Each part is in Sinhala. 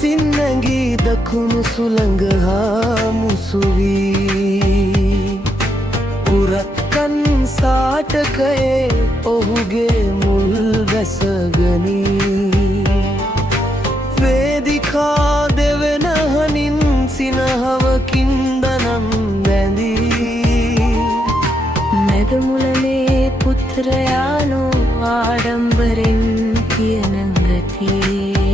ලෙසින් නැගී දකුණු සුළඟ හා මුසු වී පුරත්කන් සාටකයේ ඔහුගේ මුල් වැසගනී වේදිකා දෙවෙන හනින් සිනහවකින් දනම් බැඳී මැදමුලනේ පුත්‍රයානෝ ආඩම්බරෙන් කියන ගතියේ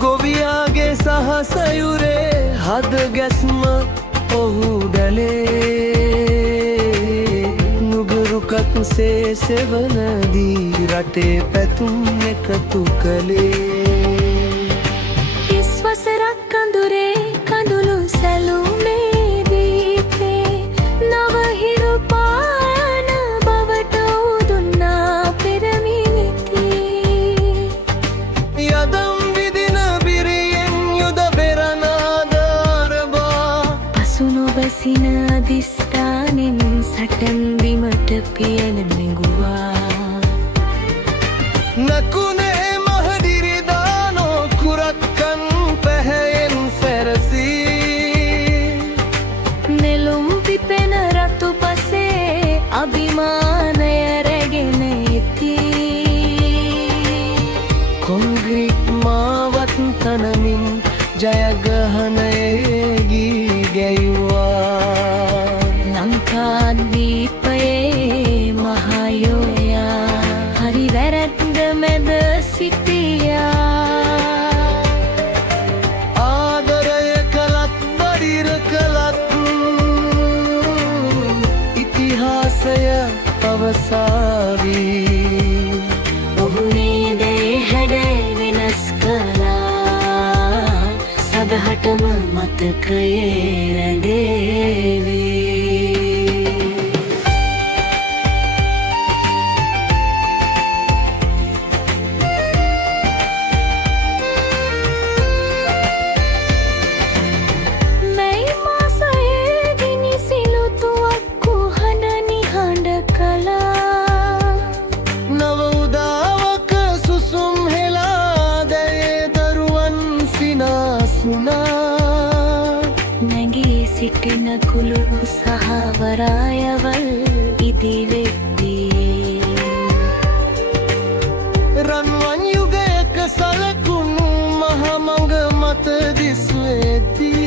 ගොවියාගේ සහසයුරේ හද ගැස්ම ඔහු දැලේ නුගරුකත් සේසෙවනදී රටේ පැතුම් එකතු කළේ ඉස්වසරක් කඳුරේ කඳුළු සැලුමේ දීපේ නවහිරු පායන බවට උදුන්නා පෙරමිනිති යදම් විදින බිරියෙන් යුද පෙරනාදාරබා පසු නොබසින අධිෂ්ඨානෙන් සටන් බිමට පියන නැගුවා නකුනේ මහදිරිදානෝ කුරක්කන් පැහැයෙන් සැරසී නෙළුම් පිපෙන රතු පසේ අභිමානය රැගෙන ඉති කොන්ක්‍රීට් මාවත් තනමින් ජයග්‍රහණයේ ගී ගැයුවා ලංකාද්වීපයේ මහයෝයා හරි වැරැද්ද මැද සිටියා ආදරය කළත් බඩිර කළත් ඉතිහාසය පවසාවී ඔහු නේදේ හැඩ වෙනස් කළා සදහටම මතකයේ රැඳේවී මැයි මාසයේ ගිනි සිලුතුවක්කු හඬ නිහඬ කළා නව උදාවක සුසුම් හෙලා දැයේ දරුවන් සිනාසුනා නැගී සිටින කුළුණු සහ වරායවල් ඉදිවෙද්දී රන්වන් යුගයක සලකුණු මහමඟ මත දිස්වෙදී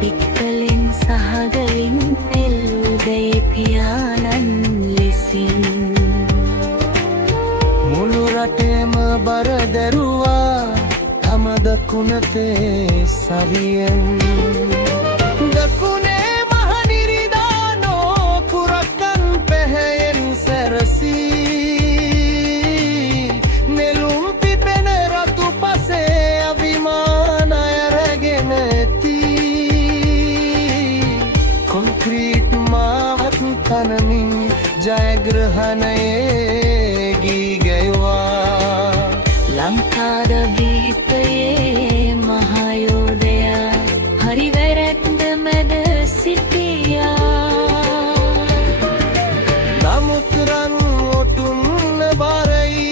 පික්කලෙන් සහගවින් එල්දේ පියාණන් ලෙසින් මුළු රටේම බර දැරුවා තම දකුණතේ සවියෙන් දකුණේ මහනිරිදානෝ කුරක්කන් පැහැයෙන් සැරසී නෙළුම් පිපෙන රතු පසේ අභිමානය රැගෙන ඇති කොන්ක්‍රීට් මාවත් තනමින් ජයග්‍රහණයේ ගී ගැයුවා ලංකාද්වීපයේ මහයෝධයා හරි වැරැද්ද මැද සිටියා නමුත් රන් ඔටුන්න බරයි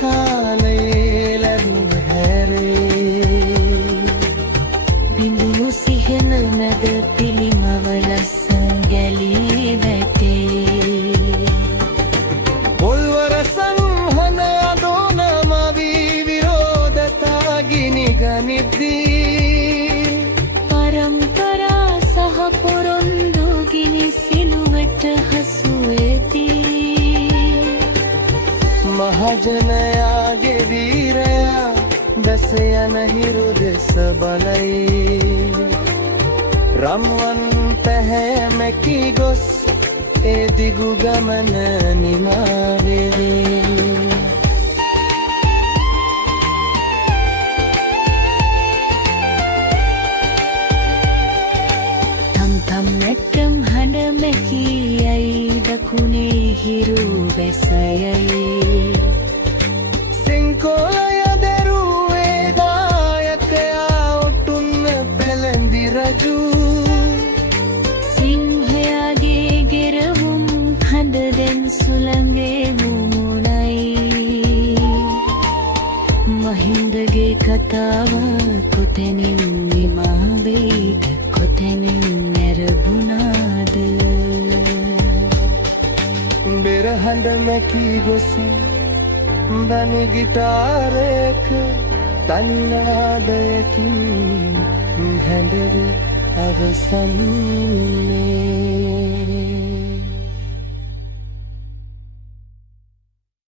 කාලයේ ලැබු හැරේ බිඳුණු සිහින මැද පිළිමව ලස්සන ගැලී වැටේ පොල්වර සංහන අදෝනම වී විරෝධතා ගිනි ගනිද්දී පරම්පරා සහ පොරොන්දු ගිනි සිලුවට හසුවෙදී මහජනයාගේ වීරයා දැස යන හිරු දෙස බලයි රම්වන් පැහැ මැකී ගොස් ඒ දිගු ගමන නිමාවෙදී තම් නැට්ටම් හඬ මැකී යයි දකුණේ හිරු වැසයයි සිංකොලය දැරුවේ දායකයා ඔටුන්න පැළඳි රජු සිංහයාගේ ගෙරවුම් හඬ දැන් සුළඟේ මුමුණයි මහින්දගේ කතාව කොතැනින් නිමා වෙයිද කොතැනින් නැරඹුණාද බෙරහඬ මැකී ගොසින් බැනි ගිටාරයක තනිනාදයකින් හැඬව අවසන්නේ